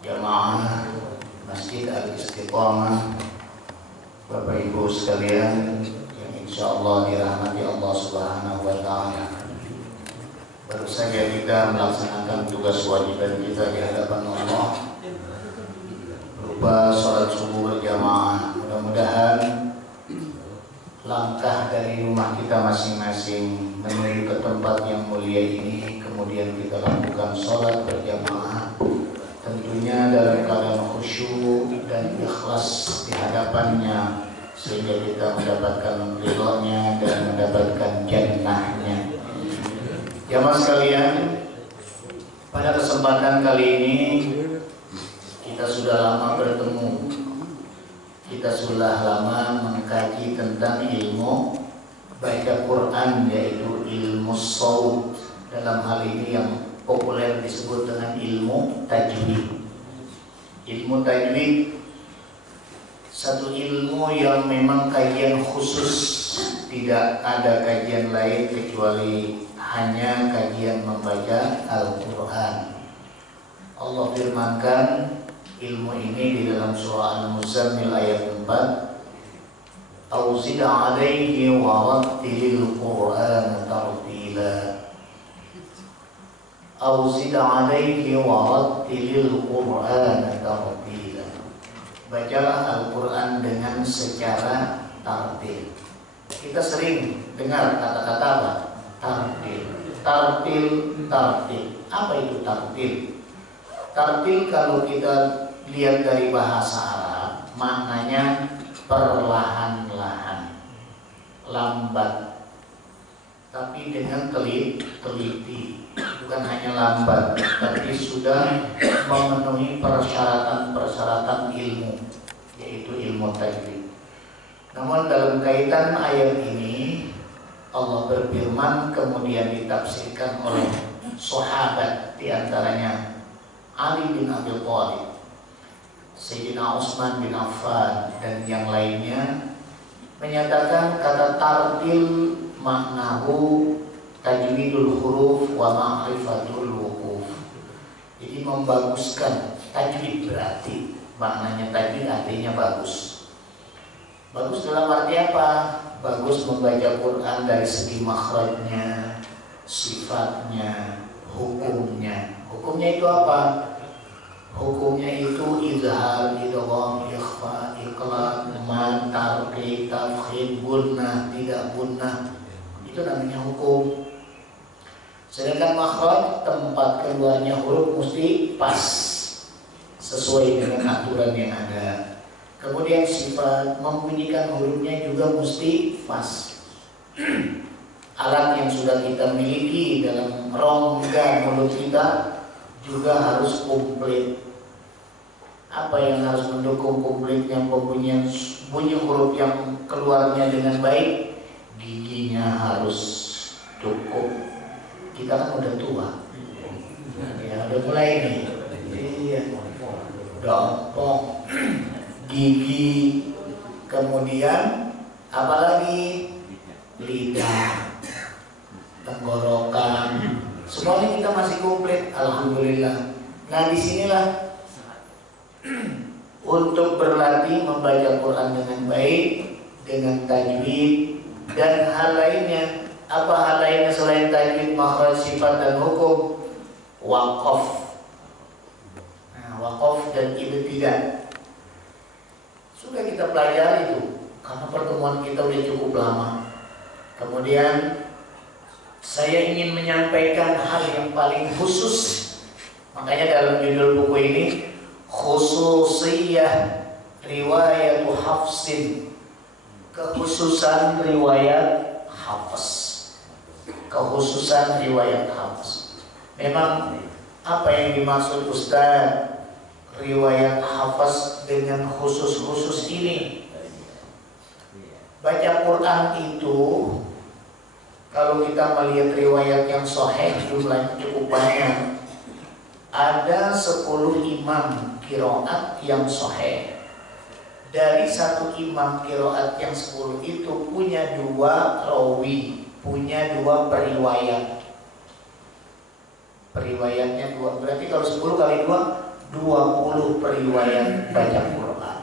jamaah Masjid Al-Istiqamah, Bapak Ibu sekalian yang insya Allah dirahmati Allah Subhanahu wa Ta'ala. Baru saja kita melaksanakan tugas wajiban kita di hadapan Allah berupa sholat subuh berjamaah. Mudah-mudahan langkah dari rumah kita masing-masing menuju ke tempat yang mulia ini, kemudian kita lakukan sholat berjamaah, tentunya dalam keadaan khusyuk dan ikhlas di hadapannya, sehingga kita mendapatkan ridhonya dan mendapatkan jannahnya. Jamaah sekalian, pada kesempatan kali ini kita sudah lama bertemu. Kita sudah lama mengkaji tentang ilmu baca Quran, yaitu ilmu shaut. Dalam hal ini yang populer disebut dengan ilmu tajwid. Ilmu tajwid satu ilmu yang memang kajian khusus, tidak ada kajian lain kecuali hanya kajian membaca Al-Quran. Allah firmankan ilmu ini di dalam surah Al-Muzammil ayat 4, "Auzid 'alaihi wa rattilil Qur'ana tartila." Auzid 'alaihi wa rattilil Qur'ana tartila. Bacalah Al-Quran dengan secara tartil. Kita sering dengar kata-kata apa? Tartil, tartil, tartil. Apa itu tartil? Tartil kalau kita lihat dari bahasa Arab, maknanya perlahan-lahan, lambat, tapi dengan teliti. Bukan hanya lambat, tapi sudah memenuhi persyaratan-persyaratan ilmu, yaitu ilmu tajwid. Namun dalam kaitan ayat ini, Allah berfirman kemudian ditafsirkan oleh sahabat, diantaranya Ali bin Abi Thalib, Sayyidina Utsman bin Affan, dan yang lainnya, menyatakan kata tartil maknahu tajwidul huruf wa ma'rifatul wuquf. Jadi membaguskan. Tajwid berarti maknanya tajwid artinya bagus. Bagus dalam arti apa? Bagus membaca Quran dari segi makhrajnya, sifatnya, hukumnya. Hukumnya itu apa? Hukumnya itu izhar, idgham, ikhfa, iqlab, mad, tarqiq, tafkhim, gunnah, tidak gunnah. Itu namanya hukum. Sedangkan makhraj, tempat keluarnya huruf mesti pas, sesuai dengan aturan yang ada. Kemudian sifat, membunyikan hurufnya juga mesti pas. Alat yang sudah kita miliki dalam rongga mulut kita juga harus komplit. Apa yang harus mendukung komplitnya pembunyian bunyi huruf yang keluarnya dengan baik? Giginya harus cukup. Kita kan udah tua, ya udah mulai nih. Iya, dompong, gigi, kemudian apalagi lidah, tenggorokan, semuanya kita masih komplit, alhamdulillah. Nah disinilah untuk berlatih membaca Quran dengan baik, dengan tajwid dan hal lainnya. Apa hal lainnya selain tajwid, makhraj, sifat dan hukum? Waqaf. Nah, waqaf dan ibtidah sudah kita pelajari itu, karena pertemuan kita udah cukup lama. Kemudian saya ingin menyampaikan hal yang paling khusus. Makanya dalam judul buku ini, khususiyah riwayat Hafsin, kekhususan riwayat Hafs. Kekhususan riwayat Hafs. Memang apa yang dimaksud Ustaz riwayat Hafs dengan khusus-khusus ini? Baca Quran itu, kalau kita melihat riwayat yang sahih, jumlahnya cukup banyak. Ada 10 imam qiraat yang sahih. Dari satu imam qiraat yang 10 itu punya 2 rawi, punya 2 periwayat. Periwayatnya 2, berarti kalau 10 kali 2 20 periwayat baca Quran.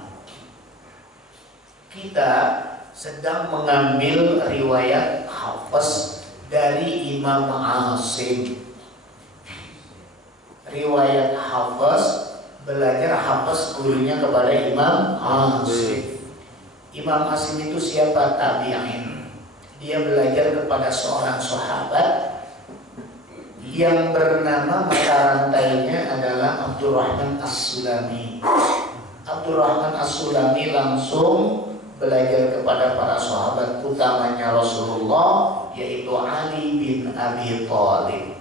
Kita sedang mengambil riwayat Hafiz dari Imam Asim. Riwayat Hafiz, belajar Hafiz gurunya kepada Imam Asim. Imam Asim itu siapa? Tabi'in. Dia belajar kepada seorang sahabat yang bernama mata rantainya adalah Abdurrahman As-Sulami. Abdurrahman As-Sulami langsung belajar kepada para sahabat utamanya Rasulullah, yaitu Ali bin Abi Thalib.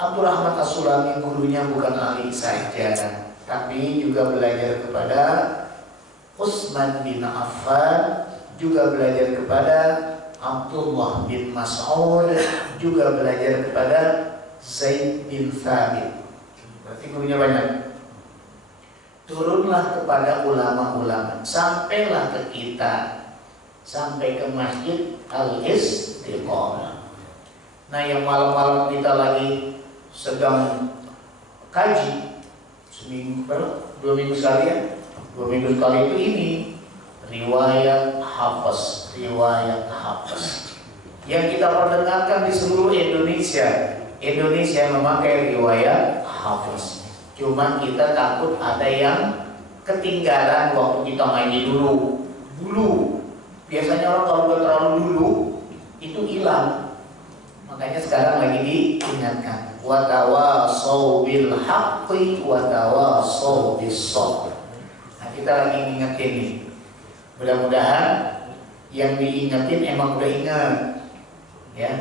Abdurrahman As-Sulami gurunya bukan Ali saja, tapi juga belajar kepada Utsman bin Affan, juga belajar kepada Abdullah bin Mas'ud, juga belajar kepada Zaid bin Thabit. Berarti gurunya banyak. Turunlah kepada ulama-ulama, sampailah ke kita, sampai ke Masjid Al-Istiqomah. Nah, yang malam-malam kita lagi sedang kaji, seminggu, 2 minggu sekali ya, 2 minggu sekali itu ini riwayat Hafiz, riwayat Hafiz yang kita perdengarkan di seluruh Indonesia. Indonesia memakai riwayat Hafiz. Cuma kita takut ada yang ketinggalan waktu kita ngaji dulu. Biasanya orang kalau udah terlalu dulu itu hilang. Makanya sekarang lagi diingatkan. Wa tawasau bil haqqi wa tawasau bis sabr. Nah, kita lagi ngingetin nih. Mudah-mudahan yang diingetin emang udah ingat, ya.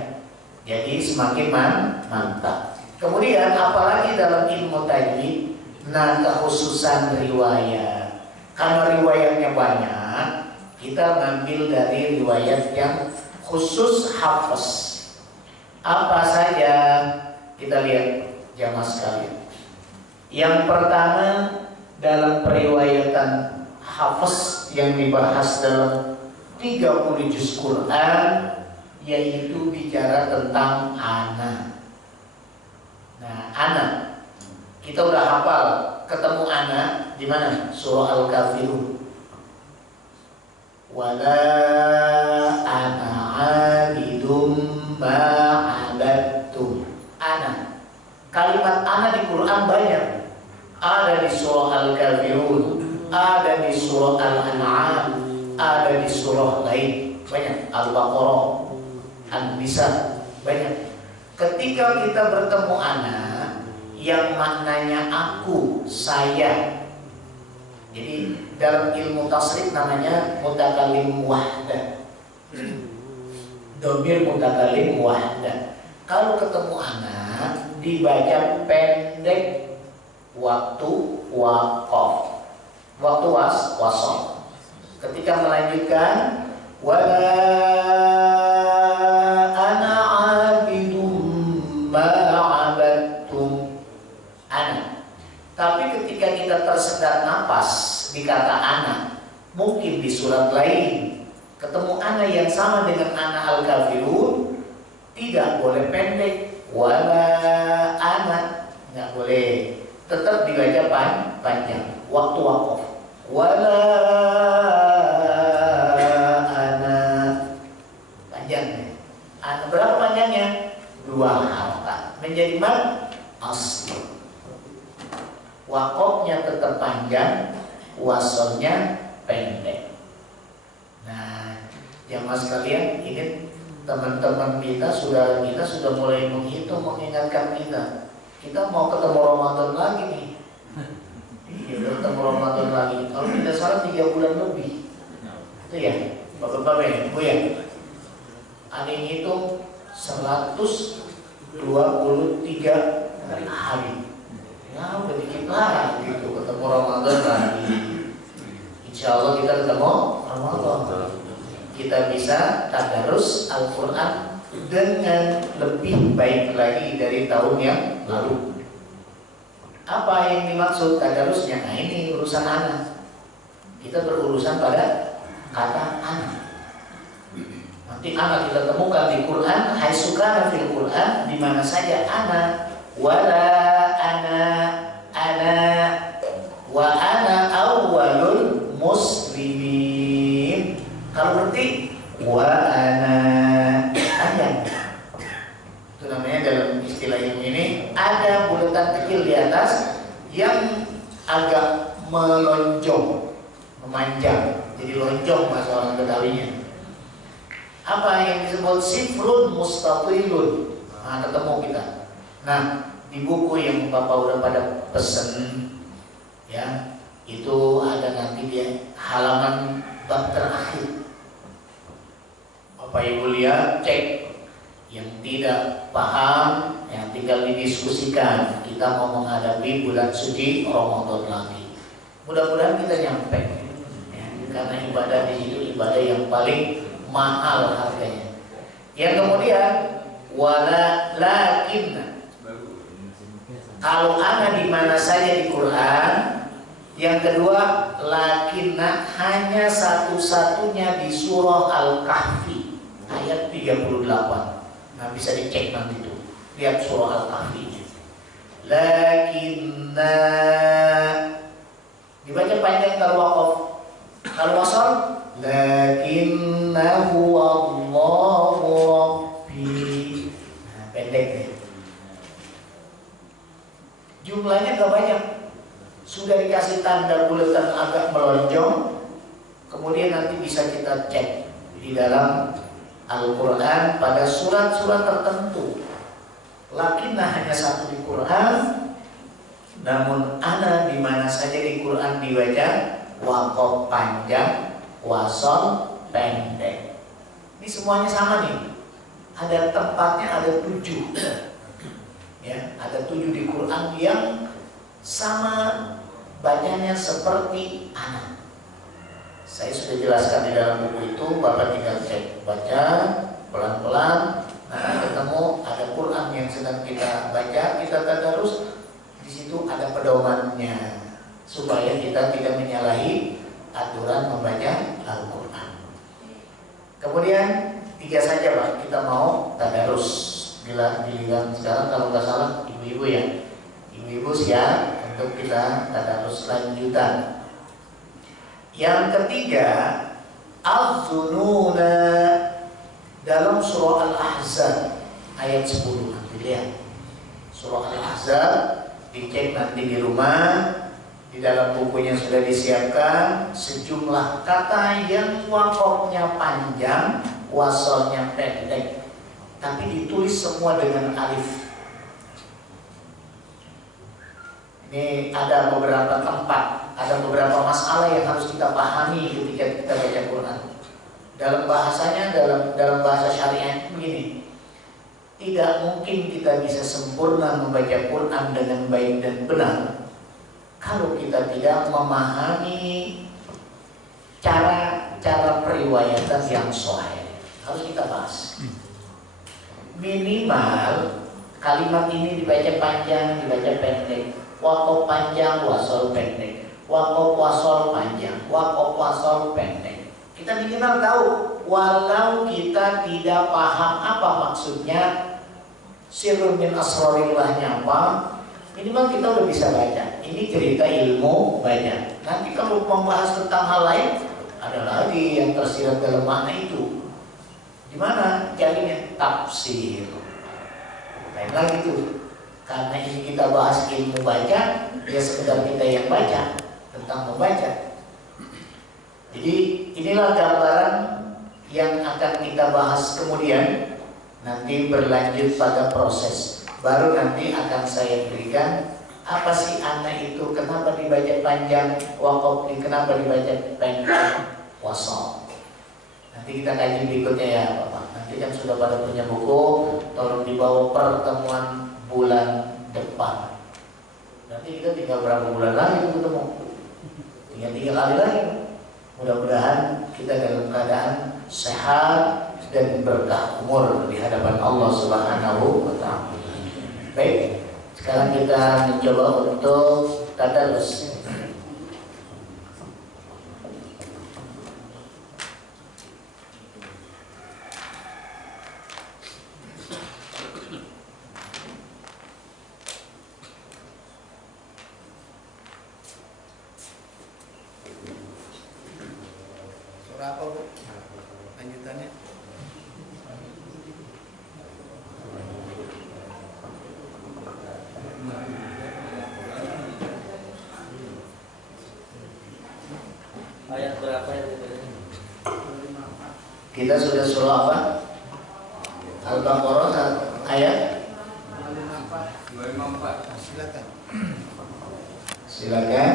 Jadi semakin mantap. Kemudian apalagi dalam ilmu tajwid, nah kekhususan riwayat. Karena riwayatnya banyak, kita ngambil dari riwayat yang khusus Hafiz. Apa saja? Kita lihat jamaah sekalian. Yang pertama dalam periwayatan Hafiz yang dibahas dalam 30 juz Quran, yaitu bicara tentang anak. Nah, anak kita udah hafal, ketemu anak di mana? Surah Al-Kafirun. Wala ana abidum ma'abattum. Anak. Kalimat anak di Quran banyak. Ada di surah Al-Kafirun, ada di surah Al-An'am, ada di surah lain, banyak. Al-Baqarah, An-Nisa, banyak. Ketika kita bertemu anak yang maknanya aku, saya, jadi dalam ilmu tasrif namanya mutakalim wahdah, domir mutakalim wahdah. Kalau ketemu anak dibaca pendek, waktu waqaf, waktu wasol. Ketika melanjutkan wala ana abidum ma'abattum, anak. Tapi ketika kita tersendat napas di kata anak, mungkin di surat lain ketemu anak yang sama dengan anak Al-Kafirun, tidak boleh pendek, wala anak, nggak boleh, tetap dibaca panjang, waktu waqaf. Wala anak, panjangnya. Anak berapa panjangnya? 2 harakat. Menjadi mad asli. Waqafnya tetap panjang, wasolnya pendek. Nah, jamaah sekalian, ini teman-teman kita, saudara kita sudah mulai menghitung, mengingatkan kita. Kita mau ketemu Ramadan lagi nih. Iya, ketemu Ramadan lagi. Kalau tidak salah 3 bulan lebih. Itu ya, bapak-bapak ya, Bu ya. Ada yang hitung 123 hari. Ya udah dikit lah gitu, ketemu Ramadan lagi. Insya Allah kita ketemu Ramadan. Kita bisa tadarus Al-Quran dengan lebih baik lagi dari tahun yang lalu. Apa yang dimaksud tadarusnya? Nah, ini urusan anak. Kita berurusan pada kata anak. Nanti anak kita temukan di Quran, haitsukana fil Quran, di mana saja anak, wala anak, wa ana awwalul muslimin. Kalau berarti wa ana ayat. Itu namanya dalam istilah ilmu ini ada bulatan kecil di atas yang agak melonjong, memanjang. Jadi lonjong bahasa orang Betawinya. Apa yang disebut sifrun mustatilun. Nah, ketemu kita. Nah, di buku yang Bapak udah pada pesen ya, itu ada nanti dia halaman bab terakhir. Bapak Ibu lihat, cek. Yang tidak paham, yang tinggal didiskusikan. Kita mau menghadapi bulan suci Ramadan lagi. Mudah-mudahan kita nyampe. Ya, karena ibadah di situ ibadah yang paling mahal harganya. Yang kemudian walakin, kalau ana di mana saja di Quran. Yang kedua, lakinna hanya satu-satunya di surah Al-Kahfi ayat 38. Nah, bisa dicek nanti tuh. Lihat surah Al-Kahfi. Lakinna dibaca panjang kalau waqaf. Kalau wasal lakinnahu Allahu Rabbi. Nah, pendek deh. Jumlahnya gak banyak. Sudah dikasih tanda bulatan agak melonjong. Kemudian nanti bisa kita cek di dalam Al-Quran pada surat-surat tertentu. Lakinna hanya satu di Quran, namun ana di mana saja di Quran dibaca waqaf panjang, wasol pendek. Ini semuanya sama nih. Ada tempatnya, ada 7. Ya, ada 7 di Quran yang sama bacanya seperti ana. Saya sudah jelaskan di dalam buku itu, Bapak tinggal cek, baca pelan-pelan. Nah, ketemu ada Quran yang sedang kita baca, kita tadarus. Di situ ada pedomannya supaya kita tidak menyalahi aturan membaca Al-Quran. Kemudian 3 saja Pak, kita mau tadarus. Bila giliran sekarang kalau nggak salah ibu-ibu ya, ibu-ibu siap untuk kita tadarus lanjutan. Yang ketiga, az-zununa dalam surah Al-Ahzab ayat 10. Nanti lihat surah Al-Ahzab, dicek nanti di rumah. Di dalam bukunya sudah disiapkan sejumlah kata yang waqafnya panjang, wasolnya pendek, tapi ditulis semua dengan alif. Ini ada beberapa tempat, ada beberapa masalah yang harus kita pahami ketika kita baca Quran. Dalam bahasanya, dalam bahasa syariat begini, tidak mungkin kita bisa sempurna membaca Quran dengan baik dan benar kalau kita tidak memahami cara periwayatan yang sahih. Harus kita bahas. Minimal kalimat ini dibaca panjang, dibaca pendek. Waqaf panjang, wasol pendek. Waqaf wasol panjang, waqaf wasol pendek. Kita minimal tahu, walau kita tidak paham apa maksudnya, sirrun min asrarillahnya apa, minimal kita udah bisa baca. Ini cerita ilmu banyak. Nanti kalau membahas tentang hal lain, ada lagi yang tersirat dalam makna itu. Di mana jadinya tafsir. Lain lagi tuh. Karena ini kita bahas ilmu baca, ya sekedar kita yang baca tentang membaca. Jadi inilah gambaran yang akan kita bahas kemudian, nanti berlanjut pada proses. Baru nanti akan saya berikan apa sih anak itu, kenapa dibaca panjang, waqaf, kenapa dibaca pendek, wasal. Nanti kita kaji berikutnya ya Bapak. Nanti kan sudah pada punya buku, tolong dibawa pertemuan bulan depan. Nanti kita tinggal berapa bulan lagi ketemu? Tinggal 3 kali lagi. Mudah-mudahan kita dalam keadaan sehat dan berkah umur di hadapan Allah Subhanahu wa Ta'ala. Baik, sekarang kita mencoba untuk tadarus. Ayat berapa yang kita sudah surah apa? Al-Baqarah ayat 254. Silakan. Silakan.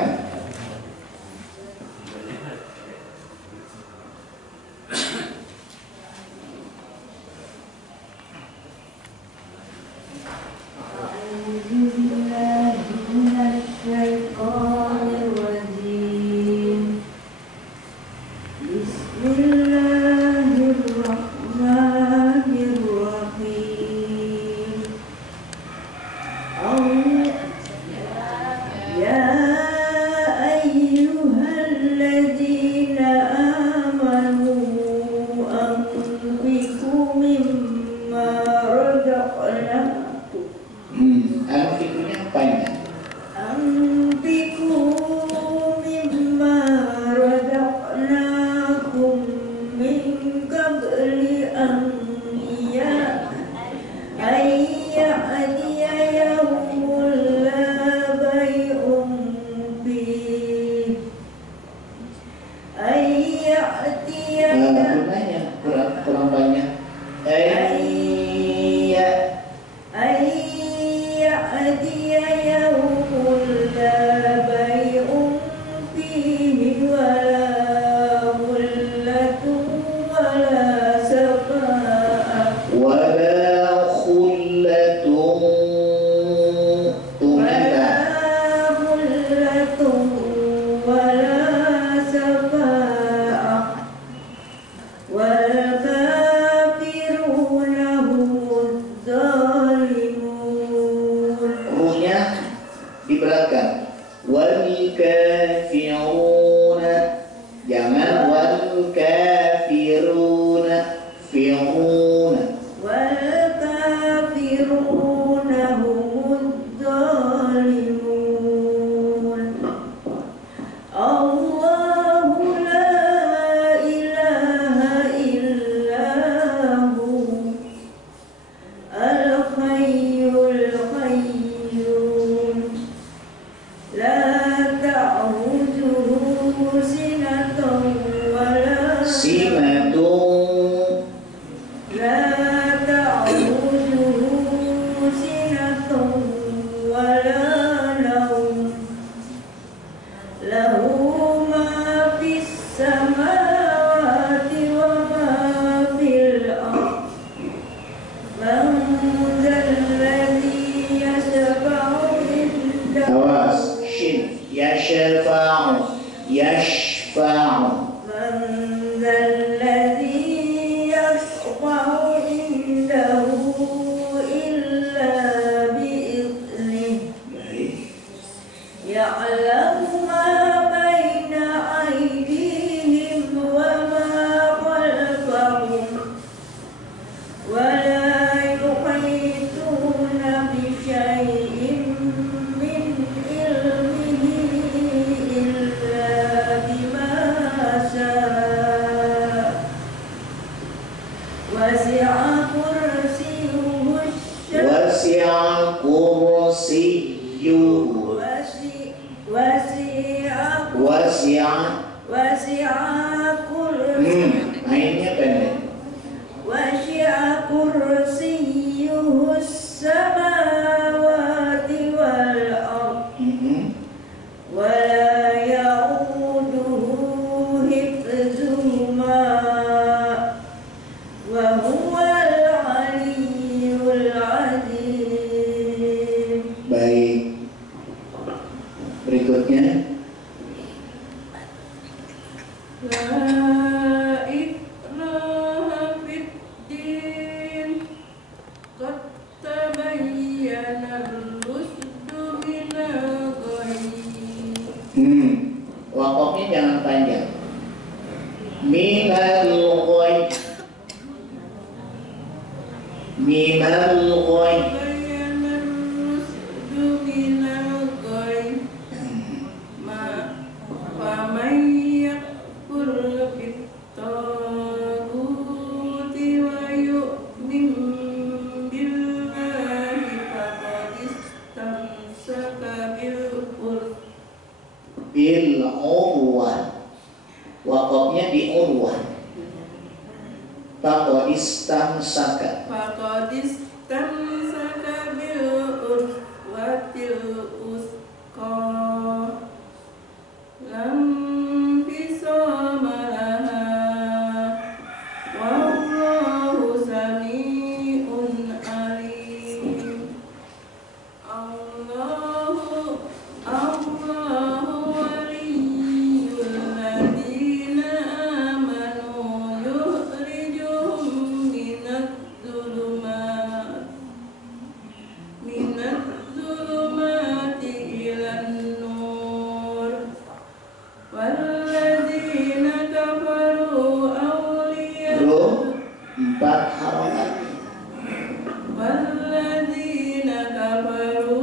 Wakofnya jangan panjang. Minal ghaib. Minal ghaib. Bil urwah Wakofnya di Urwah. Faqadistamsaka bil urwatil usqa lam fisama laha wallahu sami'un alim. Allahu waliyyul ladzina amanu yukhrijuhum minadh-dhulumati ilan nur walladzina kafaru awliya'uhum empat harokat. walladzina kafaru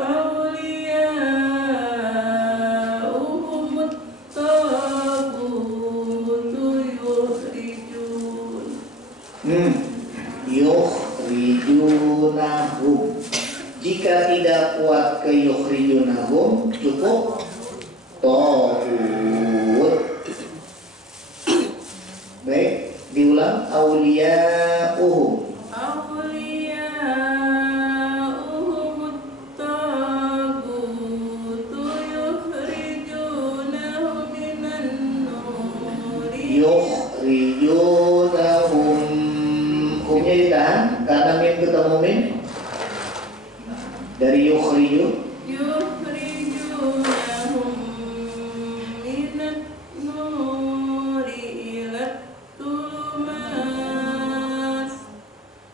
awliya'uhum at-taghut Yukhrijunahum. Jika tidak kuat ke yukhrijunahum, cukup taghut. Baik, diulang. Awliya'uhum yukhrijunahum. Humnya ditahan karena mim ketemu mim dari yukhrijunahum minad nuri ilat tulumat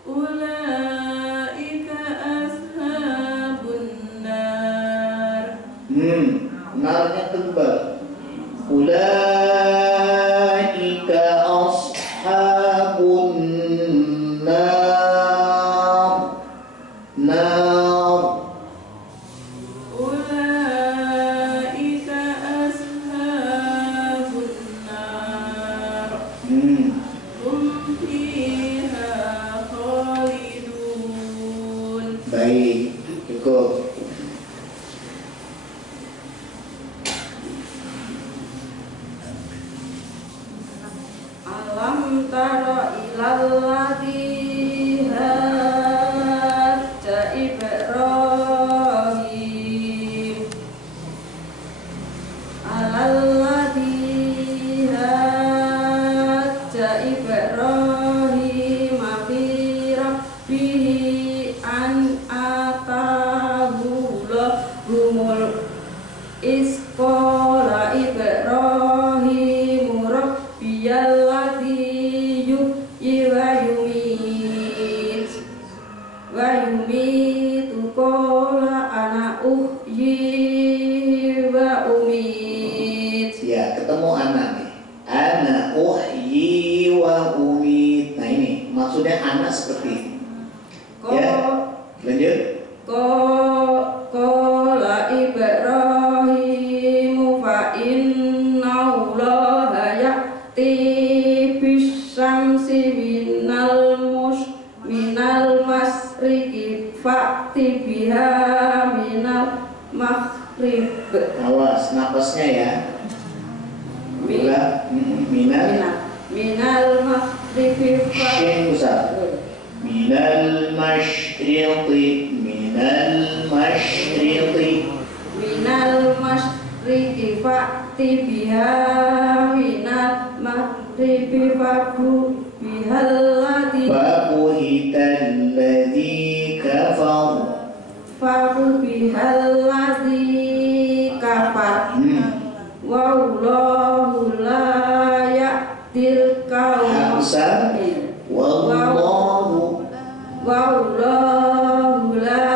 ulaika ashabun nar. Narnya tebal. Ulaika ashabun nar. Ulaika ashabun nar. Hum fiha khalidun. Baik, cukup. Alam tara ilal ladzi hajja Ibrahim alal ladzi hajja Ibrahim fi rabbih an atahu lahumul isqala Ibrahim rabbiyal yumitu qala ana uhyi wa umit. Ya, ketemu anak nih. Ana uhyi wa umit. Nah ini maksudnya anak seperti ini. Ya, lanjut. Qala Ibrahim fa inna Allaha ya'ti bisyamsi minal masriqi fa'ti biha minal maghrib. Awas napasnya ya. Minal maghribi Shin besar. Minal masyriqi. minal masyriqi fa'ti biha minal maghribi fa'bu bihal ladzi Fabuhital ladzi kafar. Wallahu la ya'til qawma wallahu la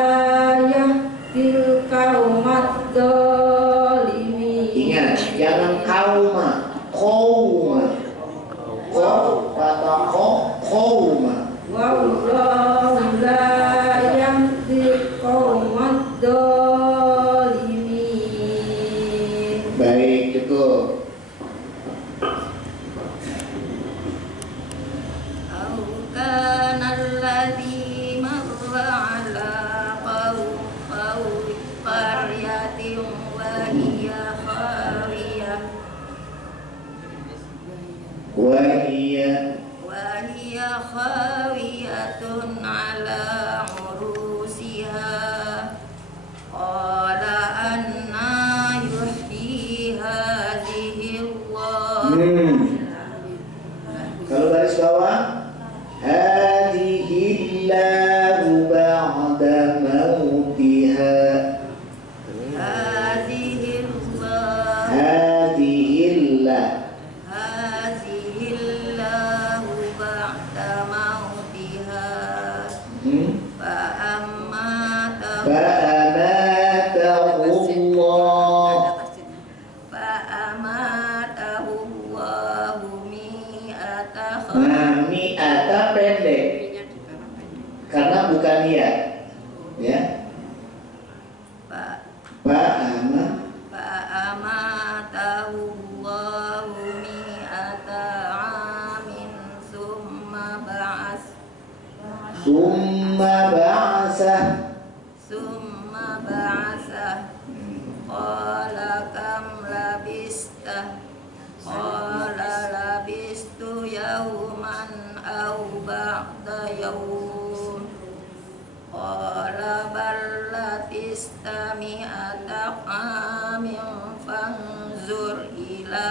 ya'til qawma dzalimin. Ingat, jangan kaum ta'amin fanzur ila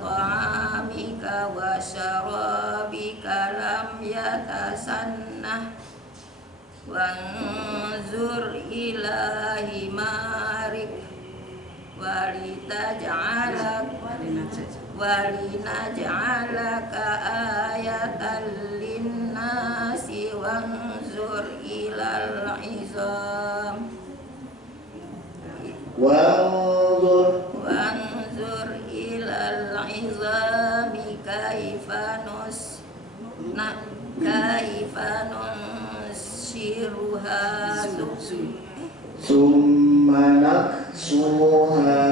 ta'amika wa syarabika lam yatasannah wanzur ila himarik walinaj'alaka ayatan linnasi wanzur ilal izam wanzur ilal izami kaifa nunshiruha summa naksuha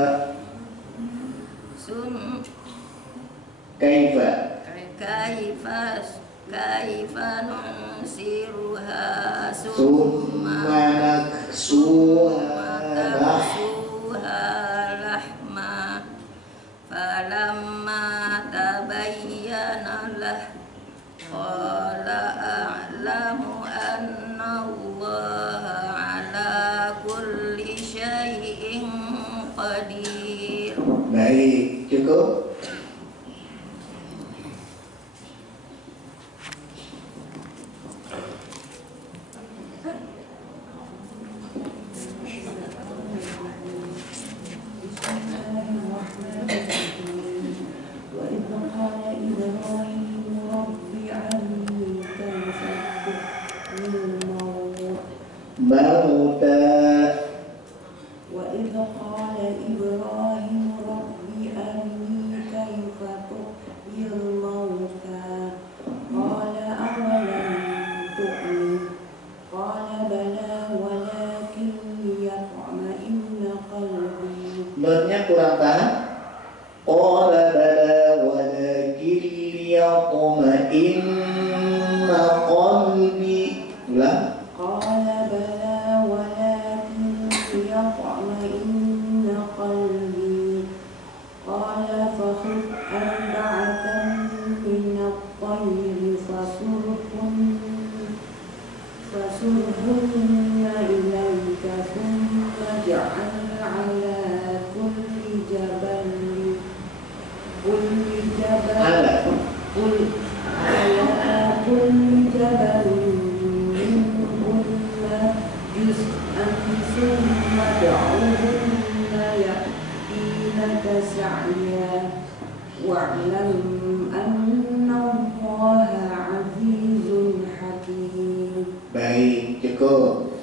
kaifa nunsiruha summa naksuha lahma falamma tabayyana lah qala a'lamu anna allaha ala kulli syai'in qadir. Baik, cukup. وإذ قال إبراهيم رب أرني كيف تحيي الموتى قال أولم تؤمن قال بلى ولكن ليطمئن قلبي. Notnya kurang tahan. Qala bala walakin liyatma'inna qalbi. Ulang. Qala bala walakin liyatma'inna qalbi. Qala fakhudh arba'atan minat tayri fasurhunna ilayka thumma ja'al ala kulli jabalin minhunna juz'an thumma da'uhunna ya'tinaka sa'ya wa'lam anna Allaha 'azizun hakim. Baik, cukup.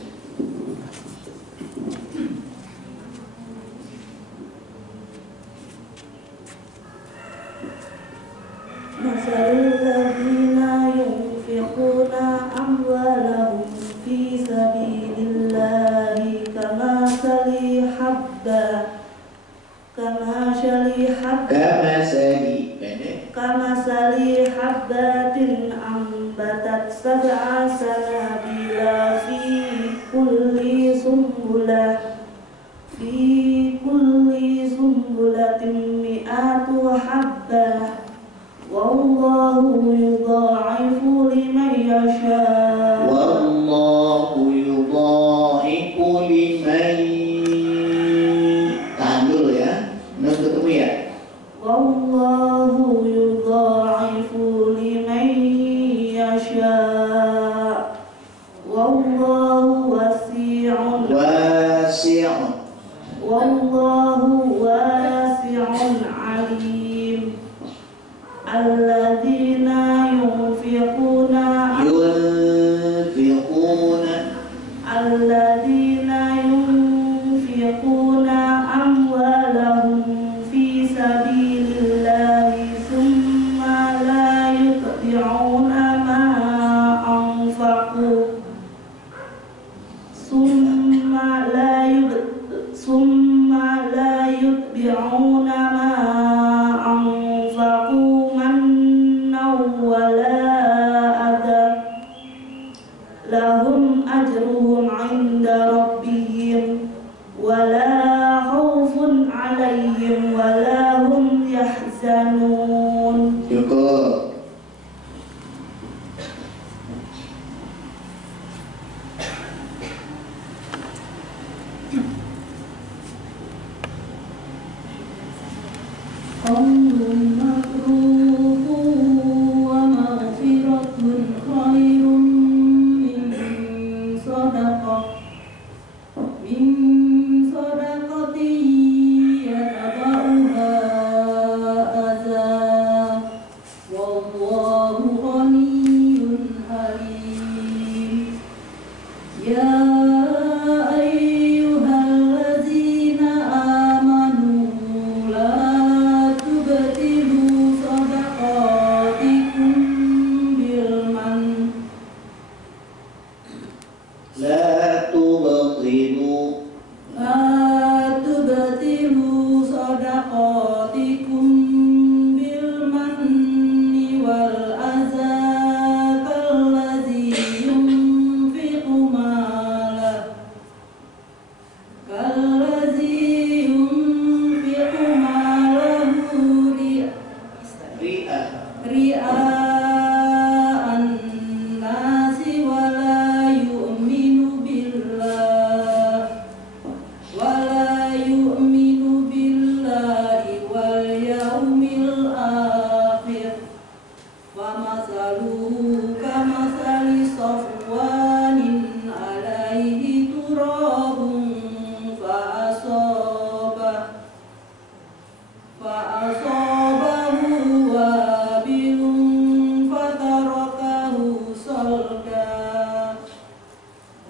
Masalul ladzina yunfiquna amwalahum fi sabilillahi kamasali habbatin ambatat sab'a sanabila fi kulli sumbulatin mi'atu habbah wallahu yudha'ifu liman yasha. Wallahu yudha'ifu liman. Tahan dulu ya. Belum ketemu ya. Wallahu yudha'ifu liman yasha. Wallahu wasi'un. Wallahu wasi'un alim. Alladzina yunfiquna amwalahum fi sabilillahi thumma la yutbi'una ma anfaqu mannaw wala adha lahum ajruhum 'inda rabbihim wala khaufun 'alaihim wala hum yahzanun. Cukup. قول معروف ومغفرة خير من صدقة يتبعها أذى والله غني حليم يا أيها الذين آمنوا لا تبطلوا صدقاتكم بالمن لا تبطلوا صدقاتكم بالمن والأذى كالذي ينفق ماله رئاء الناس ولا يؤمن بالله واليوم الآخر فمثله كمثل صفوان عليه تراب فأصابه وابل فتركه صلدا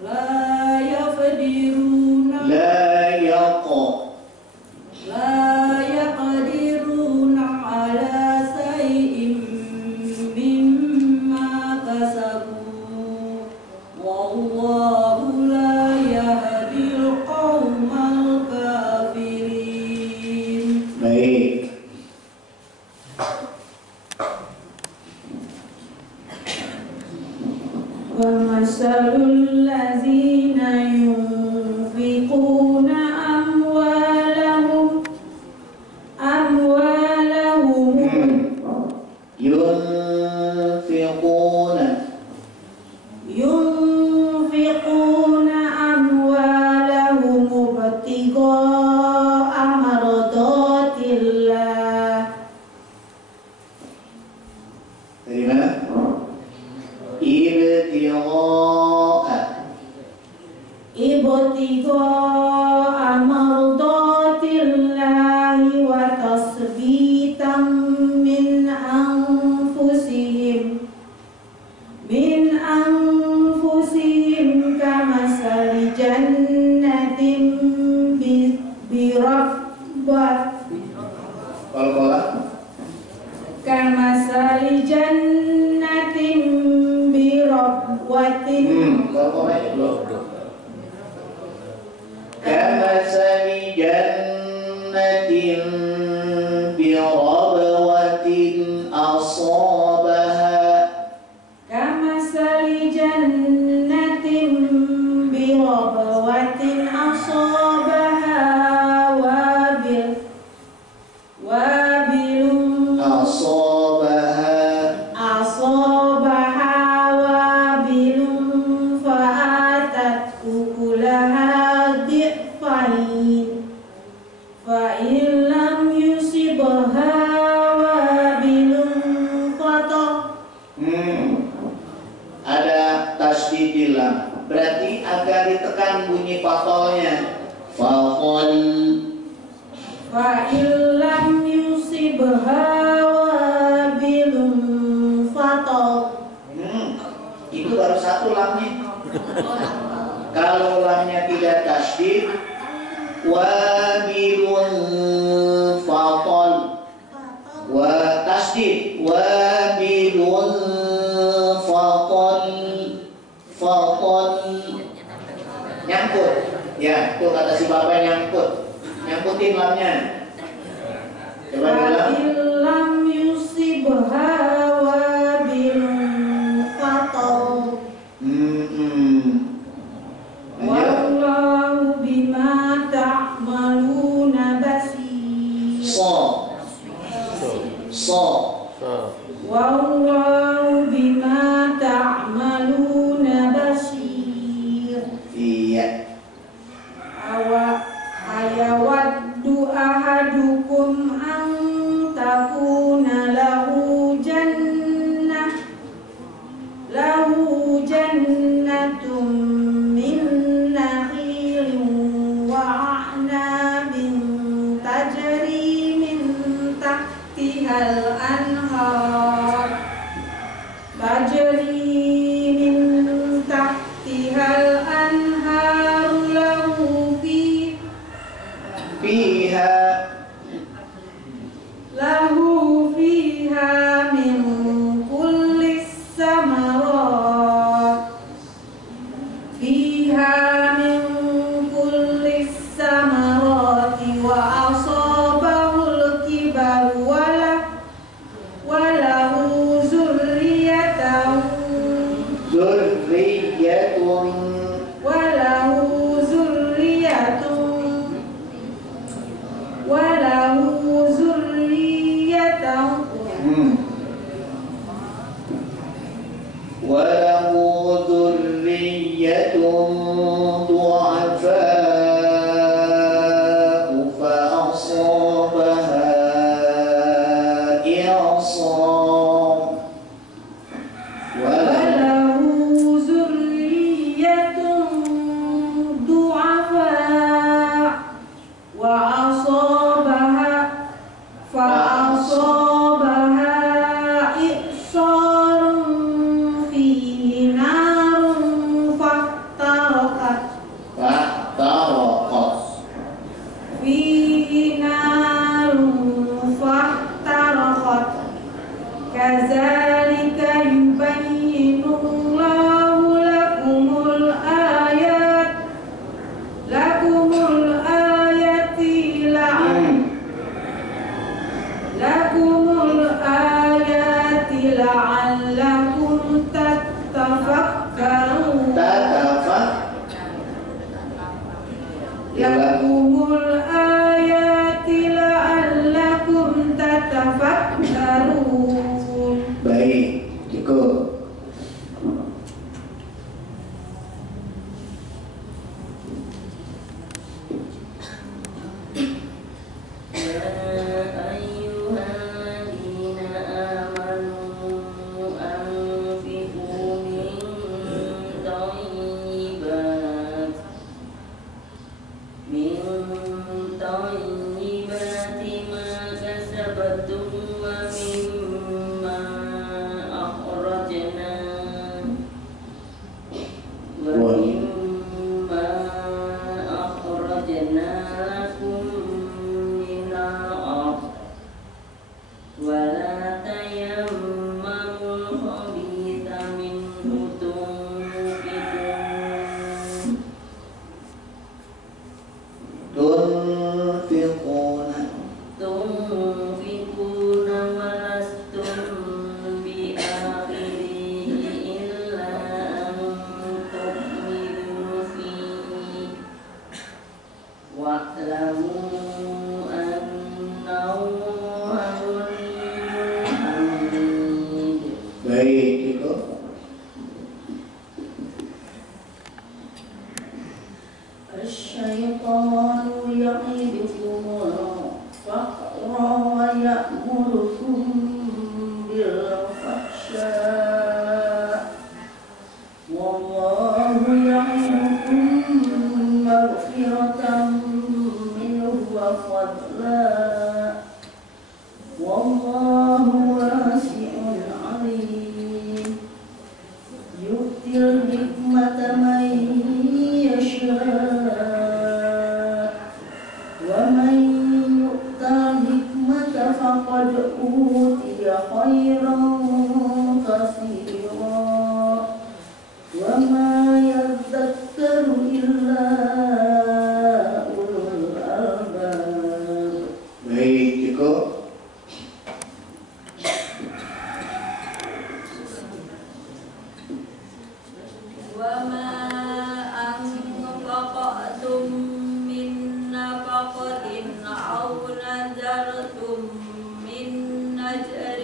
لا يقدرون على شيء مما كسبوا والله لا يهدي القوم الكافرين. Baik. ومثل الذين ينفقون أموالهم ابتغاء مرضات الله ابتغاء مرضات الله وتثبيتا من أنفسهم كمثل جنة بربوة كمثل جنة بربوة كمثل جنة بربوة أصابها وابل فآتت أكلها ضعفين فإن لم يصبها وابل فطر. Ada tasdid di lam, berarti agar ditekan bunyi fatolnya. Fatol. فإن لم يصبها وابل فطر. Itu baru satu lamnya. Kalau lamnya tidak tasdid, wabilun fatol. Wa tasdid wabilun fatol. Nyangkut. Ya, tuh kata si bapak nyangkut. Nyangkutin lamnya. Coba diulang. Lam yusibha wabilun fatal. Wallahu bima ta'maluna basir. Wallahu bima ta'maluna basir. Iya. Ayawaddu ahadukum an takuna lahu jannatun min nakhilin wa a'nabin tajri min tahtihal anhar lahu fiha min kullis samarat wa asabahul kibar walahu zurriyatun وله ذرية ضعفاء فأصابها إعصار Kadzalika yubayyinullahu lakumul ayati la'allakum tatafakkarun. Lakumul ayati la'allakum tatafakkarun. Baik, cukup. أو نذرتم من نذر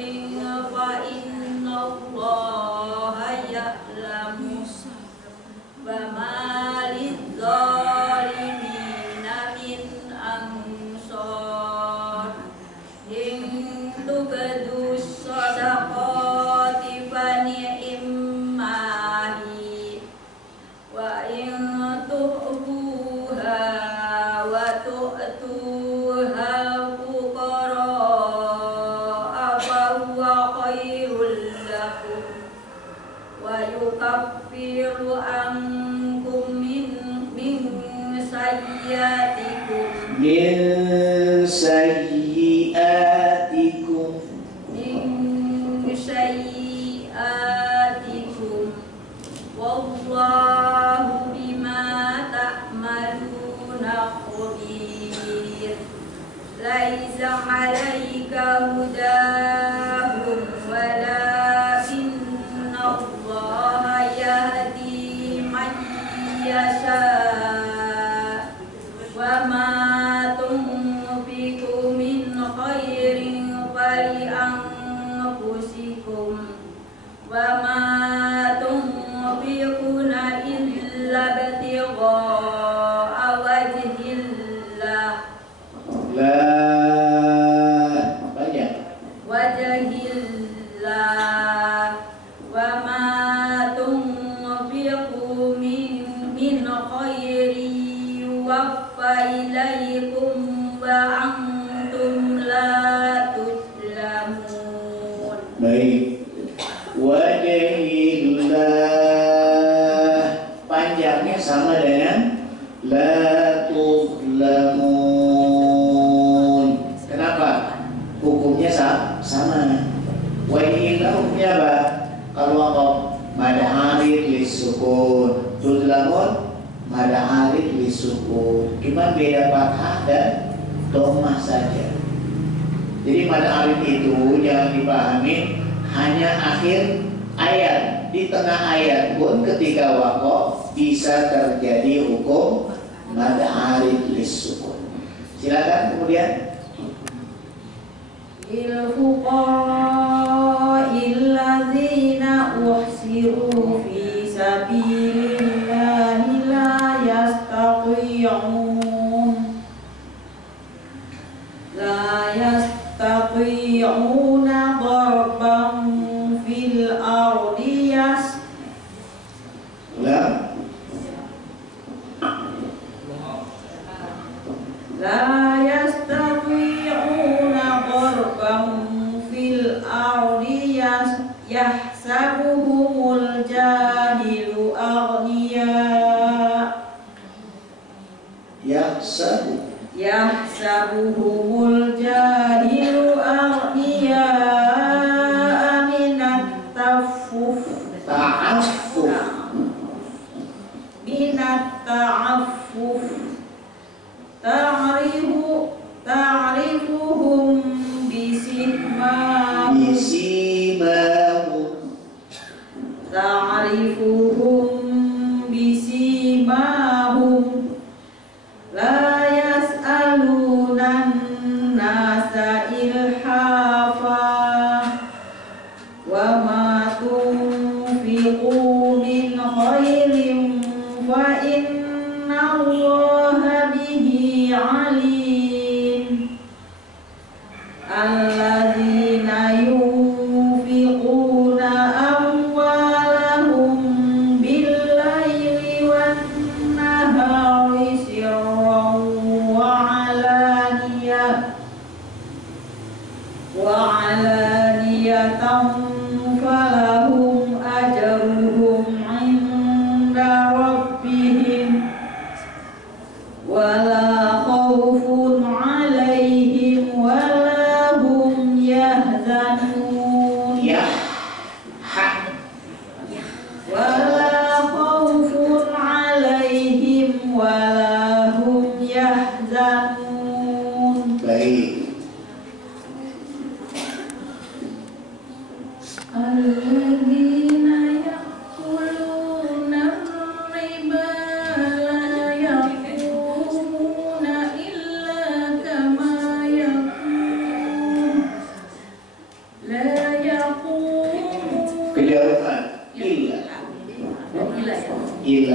min sayyi'atikum wallahu bima ta'maluna khabir. Laisa 'alaika hudahum walakinna Allaha yahdi man yasha. Wa ma tunfiqu min khairin fali anfusikum wa ma tunfiquna illa ibtigha'a wajhillah wajhillah wa ma tunfiqu min khairin yuwaffa ilaikum wa antum la tuzlamun. Baik. Wajhillah panjangnya sama dengan la tuzlamun. Kenapa? Hukumnya sama. Wajhillah hukumnya apa? Kalau apa? Mada arid lisukun, tuzlamun mada arid lisukun. Cuma beda fathah dan dhammah saja. Jadi mada arid itu jangan dipahami hanya akhir ayat. Di tengah ayat pun ketika waqaf bisa terjadi hukum mad arid lisukun. Silakan kemudian. Lil fuqara'il ladzina uhsiru fi sabilillahi la yastati'una darban fil ardi la yastati'una darban fil ardi yahsabuhumul jahilu aghniya yahsabuhumul jahilu aghniya minat ta'affuf ta'rifuhum bisimahum la yas'alunan nasa ilhafa wa ma tunfiqu min khairin fa inna Allaha bihi alim. Alladzina yunfiquna amwalahum bil-laili wan-nahari sirran wa 'alaniyatan falahum ajruhum 'inda rabbihim wala khaufun 'alaihim wala hum yahzanun. Wala khaufun 'alaihim wala hum yahzanun. Baik. Alladzina ya'kuluna ar-riba la yaqumuna illa kama yaqum Kejauhan illa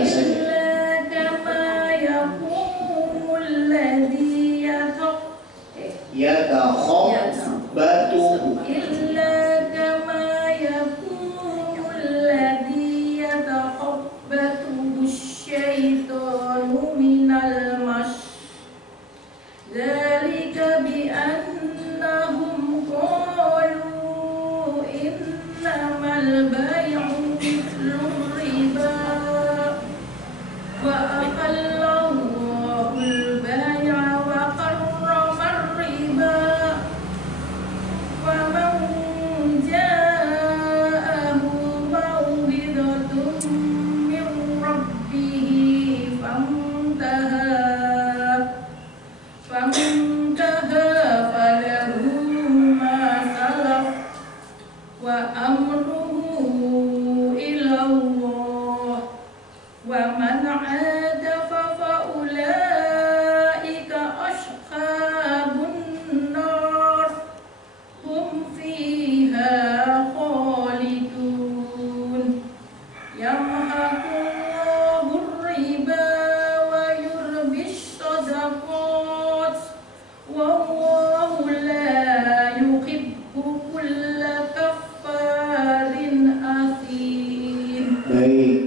saja. illa kama yaqumul ladzi Yatakhabbatu illa kama yaqumul ladzi yatakhabbatu asy-syaitanu minal mas. Dzalika bi annahum qalu innamal bay'u mithlur riba wa ahallallahu al-bay'a wa انتهى فله ما سلف وأمره إلى الله ومن عاد فأولئك أصحاب النار هم فيها خالدون يمحق الله الربا ويربي الصدقات والله لا يحب كل كفار أثيم. Baik.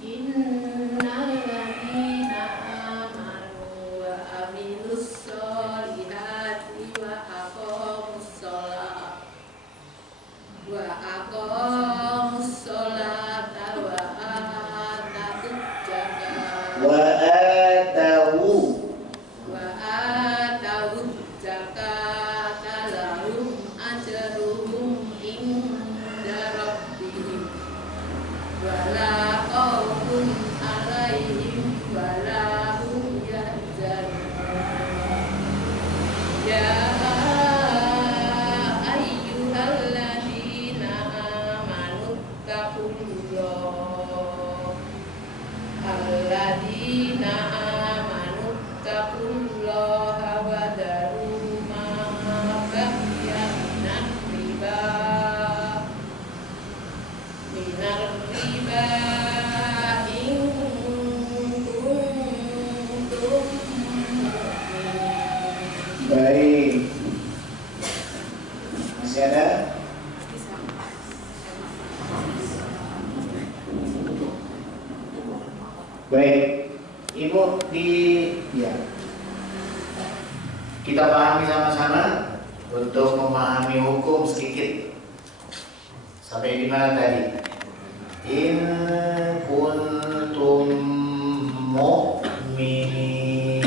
Innalladzina amanu wa amilus solihati wa aqamus sholata wa atuz zakata Wa atawu lahum ajruhum inda rabbihim wala khawfun alaihim wala hum yahzanun. Ya ayyuhalladzina amanu taqullaha wa daru ma baqiya minar riba in kuntum mu'minin. baik. Masih ada? Baik. Ibu ya. Kita pahami sama-sama untuk memahami hukum sedikit. Sampai di mana tadi? In kuntum mu'minin.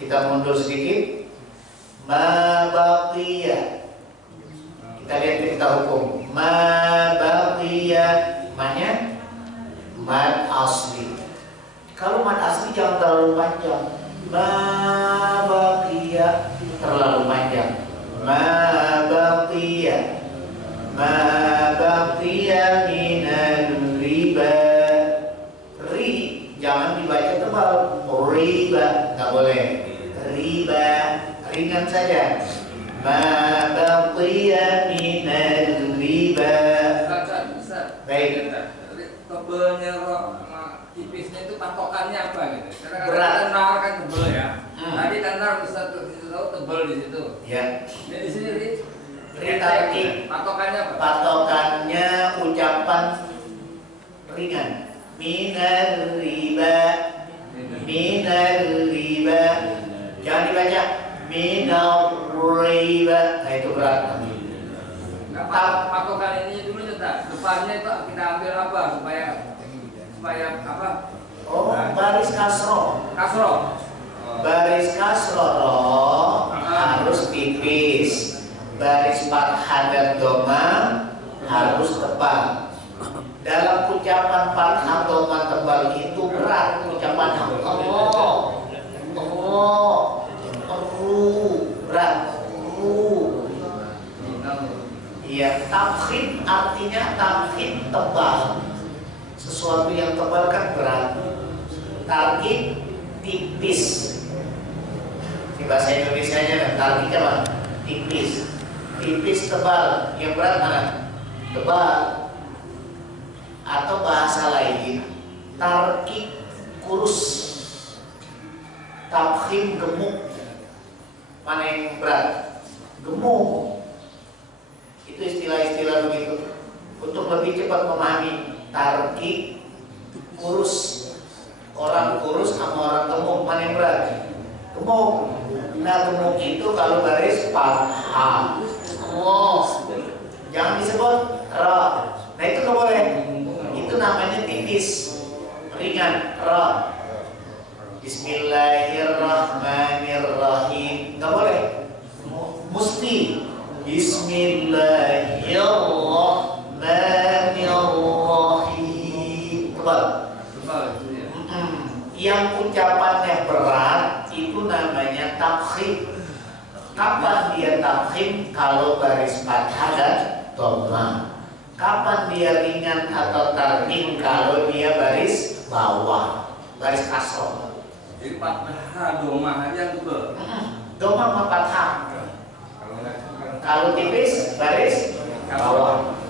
Kita mundur sedikit. Ma baqiya. Kita lihat kita hukum. Ma baqiya, maknanya mad asli. Kalau mad asli jangan terlalu panjang. Ma baqiya terlalu panjang. Ma baqiya. Ma baqiya minal riba. Ri jangan dibaca tebal. Riba nggak boleh. Riba ringan saja. Ma baqiya minal riba. Baik. Tebelnya kok tipisnya itu patokannya apa gitu? Karena Berat. tenar kan tebel ya. Tadi tenar bisa tahu tebel di situ. Ya. Ini di sini patokannya apa? Patokannya ucapan ringan. Minal riba. Minal riba. Jangan dibaca minal riba. Nah itu berat. Patokan ini dulu cetak. Depannya itu kita ambil apa supaya apa? Oh, baris kasroh. Kasroh. Baris kasroh harus tipis. Baris fathah dan doma harus tebal. Dalam ucapan fathah doma tebal itu berat. Ucapan Allah, berat. Iya, tafkhim artinya tafkhim tebal. Sesuatu yang tebal kan berat. Tarkib tipis. Di bahasa Indonesianya kan tarkib apa? Tipis. Tipis tebal. Yang berat mana? Tebal. Atau bahasa lain tarkib kurus. Tafkhim gemuk. Mana yang berat? Gemuk. Itu istilah-istilah begitu. Untuk lebih cepat memahami tarkib kurus, orang kurus sama orang gemuk mana yang berat? Gemuk. Nah gemuk itu kalau baris fathah. Oh, jangan disebut ra. Nah itu nggak boleh. Itu namanya tipis, ringan, ra. Bismillahirrahmanirrahim. Nggak boleh. Mesti Bismillahirrahmanirrahim. Tebal. Tebal itu ya. Yang ucapannya berat itu namanya tafkhim. Kapan dia tafkhim? Kalau baris fathah dan dhamma. Kapan dia ringan atau tarhim? Kalau dia baris bawah, baris kasroh. Jadi fathah domah aja tuh. Dhamma sama fathah. Kalau tipis baris bawah.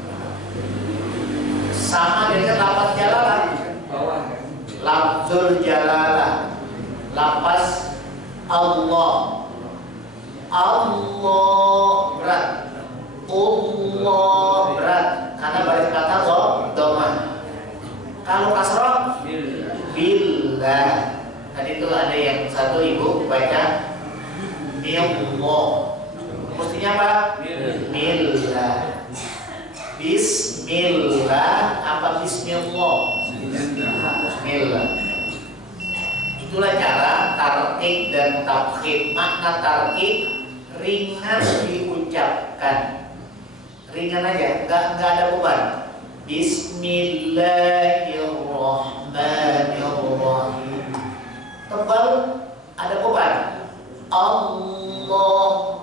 Sama dengan lafaz jalalah. Lafzul jalalah, lafaz Allah, Allah berat, Allah berat, karena baris kata dhamma. Kalau kasroh, billah. Tadi itu ada yang satu ibu baca billah, mestinya apa? Billah. Bismillah apa bismillah? Bismillah. Itulah cara tarkib dan tafkhim. Makna tarkib ringan diucapkan, ringan aja, nggak ada beban. Bismillahirrahmanirrahim. Tebal ada beban. Allah,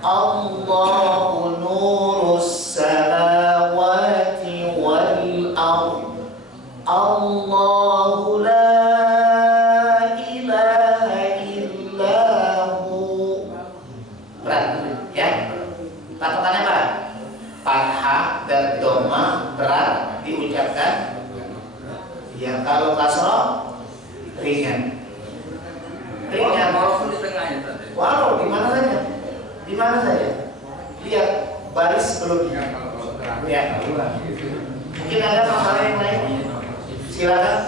Allahu nurus samawati wal ardh. Allahu la ilaha illahu. Berat ya? Patokannya apa? Fathah dan dhamma berat diucapkan. Ya, kalau kasroh ringan. Ringan. Walau di mana saja. Di mana saja. Lihat baris sebelumnya. Ya. Mungkin ada masalah yang lain. Silakan.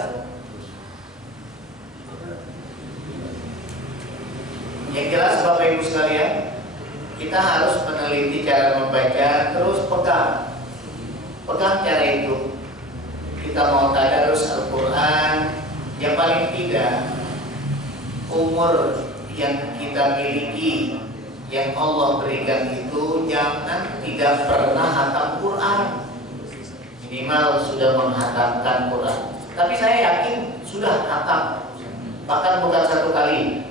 Yang jelas Bapak Ibu sekalian, kita harus meneliti cara membaca, terus pegang cara itu. Kita mau tadarus Al-Quran, yang paling tidak umur yang kita miliki, yang Allah berikan itu jangan tidak pernah hatam Quran. Minimal sudah menghatamkan Quran. Tapi saya yakin sudah hatam, bahkan bukan satu kali,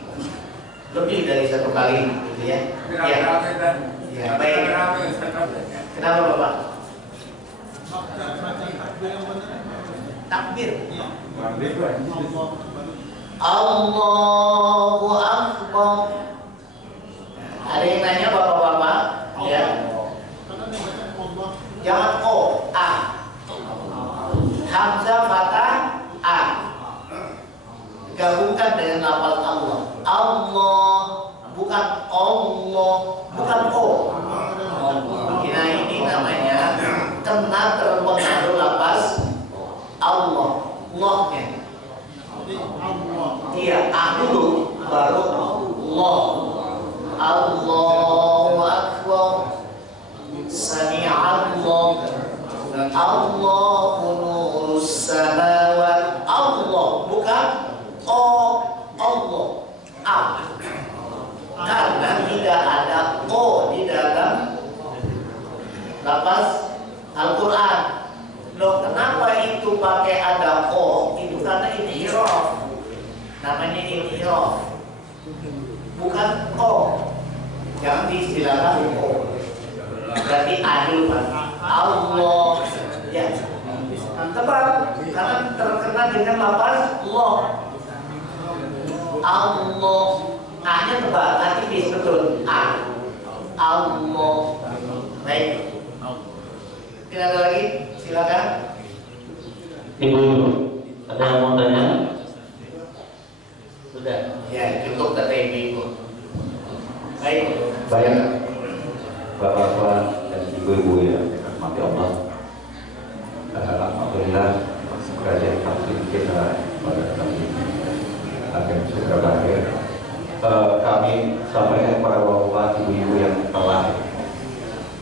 lebih dari satu kali, gitu ya. Ya, baik. Kenapa Bapak? Takbir. Allahu Akbar. Ada yang nanya bapak-bapak? Ya. Jangan O, A. Hamzah fathah A. Gabungkan dengan lafaz Allah. Allah, bukan Allah, bukan O. Nah, ini namanya kena terpengaruh lafaz Allah. Allahnya. Iya, A dulu, baru Allah. Allahu Akbar. Sami'allah. Allahu nurus samawat. Allah, bukan O. Allah. A. Karena tidak ada O di dalam lafaz Al-Quran. Loh, kenapa itu pakai ada O? Itu karena inhiraf. Namanya inhiraf. Bukan O. Jangan diistilahkan O. Berarti adil Pak. Allah. Ya. Tepat. Karena terkena dengan lafaz Allah. Allah. A-nya tebal, nanti bis betul. A. Allah. Baik. Tidak ada lagi? Silakan. Ibu, ada yang mau tanya? Sudah. Ya, cukup kata ibu. Baik. Baik, Bapak-bapak dan ibu-ibu yang dirahmati Allah. Alhamdulillah, kerajaan vaksin kita pada kali ini akan segera berakhir. Kami sampaikan kepada bapak-bapak, ibu-ibu yang telah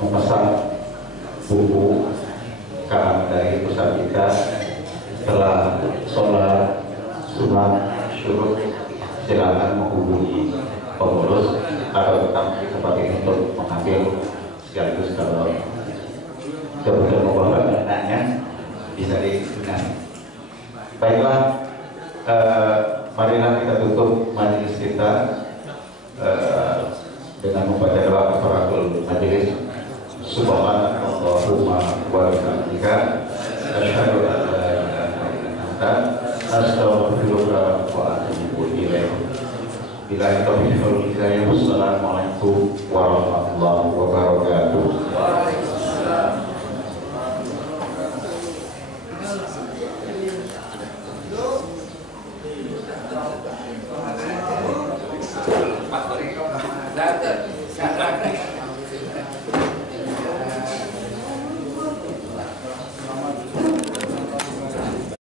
memesan buku karena dari pusat kita setelah sholat sunat syuruk, silakan menghubungi pengurus atau tetap tempat ini untuk mengambil sekaligus kalau kemudian membawa dananya bisa digunakan. Baiklah, marilah kita tutup majelis kita dengan membaca doa kafaratul majelis. Subhanallahumma wa bihamdika asyhadu an la ilaha illa anta astaghfiruka wa atubu ilaik. Billahi taufiq wal hidayah. Wassalamualaikum warahmatullahi wabarakatuh. Waalaikumsalam. Pak Beri,